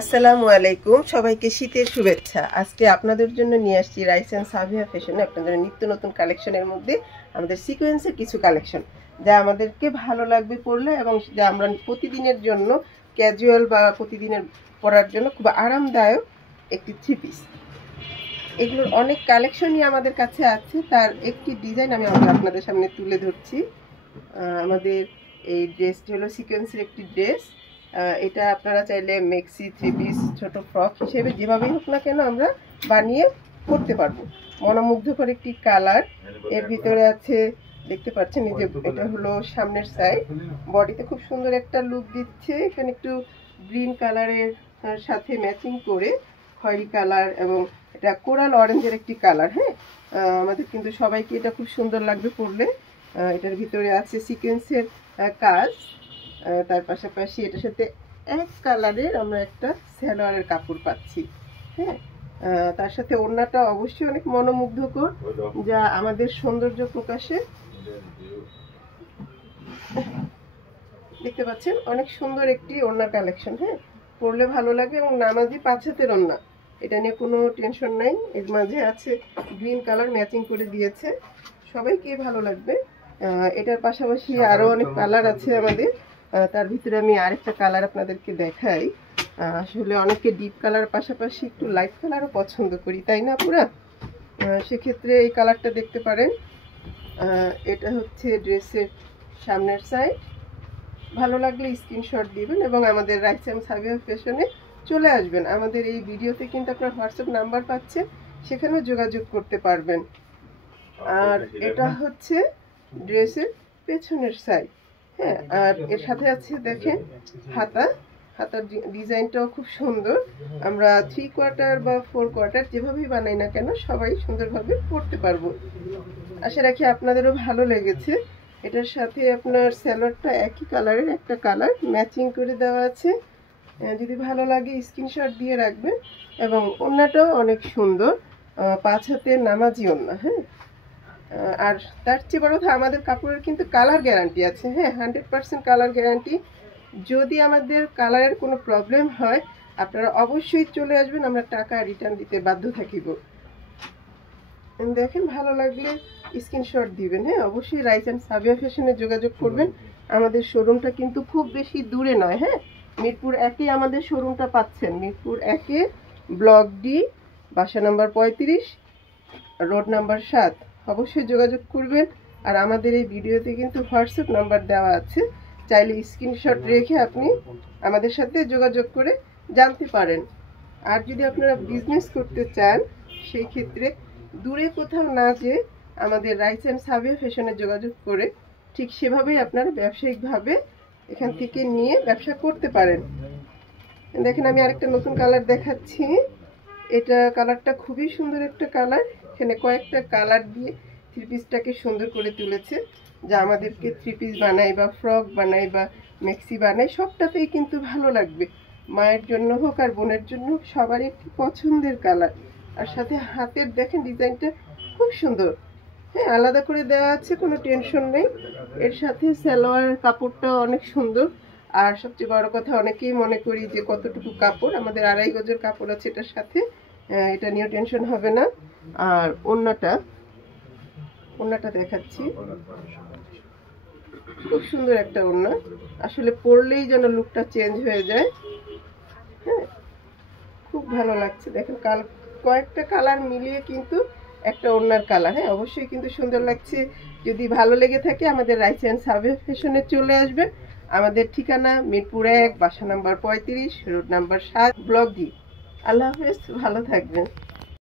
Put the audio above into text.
আসসালামু আলাইকুম, সবাইকে শীতের শুভেচ্ছা। আজকে আপনাদের জন্য নিয়ে আসছি রাইস অ্যান্ড সাভিয়া ফ্যাশনে আপনাদের নিত্য নতুন কালেকশনের মধ্যে আমাদের সিকোয়েন্সের কিছু কালেকশন, যা আমাদেরকে ভালো লাগবে পরলে এবং যা আমরা প্রতিদিনের জন্য ক্যাজুয়াল বা প্রতিদিনের পরার জন্য খুব আরামদায়ক একটি থ্রি পিস। এগুলোর অনেক কালেকশনই আমাদের কাছে আছে, তার একটি ডিজাইন আমি আপনাদের সামনে তুলে ধরছি। আমাদের এই ড্রেসটি হলো সিকোয়েন্সের একটি ড্রেস। এটা আপনারা চাইলে মেক্সি, থ্রি পিস, ছোট ফ্রক হিসেবে যেভাবেই হোক না কেন আমরা বানিয়ে পরতে পারবো। মনোমুগ্ধকর একটি কালার এর ভিতরে আছে, দেখতে পাচ্ছেন এই যে এটা হলো সামনের সাইড। বডিতে খুব সুন্দর একটা লুক দিচ্ছে, এখানে একটু গ্রিন কালারের সাথে ম্যাচিং করে খয়েরি কালার এবং এটা কোরাল অরেঞ্জের একটি কালার। হ্যাঁ, আমাদের কিন্তু সবাইকে এটা খুব সুন্দর লাগবে পরলে। এটার ভিতরে আছে সিকোয়েন্সের কাজ, তার পাশাপাশি এটার সাথে এক কালারের আমরা একটা সালোয়ারের কাপড় পাচ্ছি। হ্যাঁ, তার সাথে ওড়নাটা অবশ্যই অনেক মনোমুগ্ধকর, যা আমাদের সৌন্দর্য প্রকাশে। দেখতে পাচ্ছেন অনেক সুন্দর একটি ওড়না কালেকশন। হ্যাঁ, পরলে ভালো লাগে এবং নামাজি 5 হাতের ওড়না, এটা নিয়ে কোনো টেনশন নাই। এর মাঝে আছে গ্রিন কালার ম্যাচিং করে দিয়েছে, সবাইকে ভালো লাগবে। এটার পাশাপাশি আরো অনেক কালার আছে আমাদের, তার ভিতরে আমি আরেকটা কালার আপনাদেরকে দেখাই। আসলে অনেকে ডিপ কালার পাশাপাশি একটু লাইট কালারও পছন্দ করি, তাই না পুরা? সেক্ষেত্রে এই কালারটা দেখতে পারেন। এটা হচ্ছে ড্রেসের সামনের সাইড। ভালো লাগলে স্ক্রিনশট দিবেন এবং আমাদের রাইস অ্যান্ড সাভিয়া ফ্যাশনে চলে আসবেন। আমাদের এই ভিডিওতে কিন্তু আপনার হোয়াটসঅ্যাপ নাম্বার পাচ্ছেন, সেখানেও যোগাযোগ করতে পারবেন। আর এটা হচ্ছে ড্রেসের পেছনের সাইড। হ্যাঁ, আর এর সাথে আছে দেখেন হাতার ডিজাইনটাও খুব সুন্দর। আমরা 3/4 বা 4/4 যেভাবেই বানাই না কেন সবাই সুন্দরভাবে পরতে পারবো। আশা রাখি আপনাদেরও ভালো লেগেছে। এটার সাথে আপনার সালোয়ারটা একই কালারের একটা কালার ম্যাচিং করে দেওয়া আছে, যদি ভালো লাগে স্ক্রিনশট দিয়ে রাখবেন। এবং ওড়নাটাও অনেক সুন্দর, 5 হাতের নামাজি ওড়না। হ্যাঁ, আর তার চেয়ে বড় কথা আমাদের কাপড়ের কিন্তু কালার গ্যারান্টি আছে। হ্যাঁ, 100% কালার গ্যারান্টি। যদি আমাদের কালারের কোনো প্রবলেম হয় আপনারা অবশ্যই চলে আসবেন, আমরা টাকা রিটার্ন দিতে বাধ্য থাকিব। দেখেন ভালো লাগলে স্ক্রিনশট দিবেন। হ্যাঁ, অবশ্যই রাইস অ্যান্ড সাভিয়া ফ্যাশনে যোগাযোগ করবেন। আমাদের শোরুমটা কিন্তু খুব বেশি দূরে নয়। হ্যাঁ, মিরপুর 1-এ আমাদের শোরুমটা পাচ্ছেন। মিরপুর 1-এ ব্লক ডি, বাসা নাম্বার 35, রোড নাম্বার 7। অবশ্যই যোগাযোগ করবেন। আর আমাদের এই ভিডিওতে কিন্তু হোয়াটসঅ্যাপ নাম্বার দেওয়া আছে, চাইলে স্ক্রিনশট রেখে আপনি আমাদের সাথে যোগাযোগ করে জানতে পারেন। আর যদি আপনারা বিজনেস করতে চান সেই ক্ষেত্রে দূরে কোথাও না যেয়ে আমাদের রাইস অ্যান্ড সাভিয়া ফ্যাশনে যোগাযোগ করে ঠিক সেভাবেই আপনারা ব্যবসায়িকভাবে এখান থেকে নিয়ে ব্যবসা করতে পারেন। দেখেন আমি আরেকটা নতুন কালার দেখাচ্ছি। এটা কালারটা খুবই সুন্দর একটা কালার। এখানে কয়েকটা কালার দিয়ে থ্রি পিসটাকে সুন্দর করে তুলেছে, যা আমাদেরকে থ্রি পিস বানাই বা ফ্রক বানাই বা মেক্সি বানাই সবটাতেই কিন্তু ভালো লাগবে। মায়ের জন্য হোক আর বোনের জন্য হোক, সবারই একটি পছন্দের কালার। আর সাথে হাতের দেখেন ডিজাইনটা খুব সুন্দর। হ্যাঁ, আলাদা করে দেওয়া আছে, কোনো টেনশন নেই। এর সাথে সালোয়ার কাপড়টাও অনেক সুন্দর। আর সবচেয়ে বড় কথা, অনেকেই মনে করি যে কতটুকু কাপড়, আমাদের 2.5 গজের কাপড় আছে এটার সাথে, এটা নিয়েও টেনশন হবে না। আর ওড়নাটা দেখাচ্ছি, খুব সুন্দর একটা ওড়না। আসলে পরলেই যেন লুকটা চেঞ্জ হয়ে যায়। হ্যাঁ, খুব ভালো লাগছে। দেখেন কয়েকটা কালার মিলিয়ে কিন্তু একটা ওড়নার কালার। হ্যাঁ, অবশ্যই কিন্তু সুন্দর লাগছে। যদি ভালো লেগে থাকে আমাদের রাইস অ্যান্ড সাভিয়া ফ্যাশনে চলে আসবে। আমাদের ঠিকানা মিরপুর 1, বাসা number 35, road number 7, block D. আল্লাহ হাফেজ, ভালো থাকবেন।